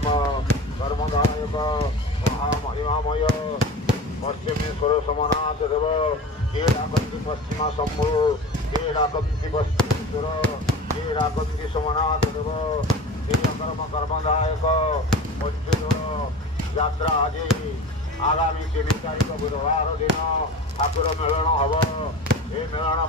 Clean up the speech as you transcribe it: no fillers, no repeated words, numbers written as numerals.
कर्म कर्मदायक महामहिमामय पश्चिमेश्वर सोमनाथ देव ये डाकती पश्चिमा शंभु ये डाकती पश्चिमेश्वर ये डाकती सोमनाथ देव ये कर्म कर्मदायक पश्चिम यात्रा आज आगामी 3 तारिख बुधवार दिन ठाकुर मेलन हम ये मेलन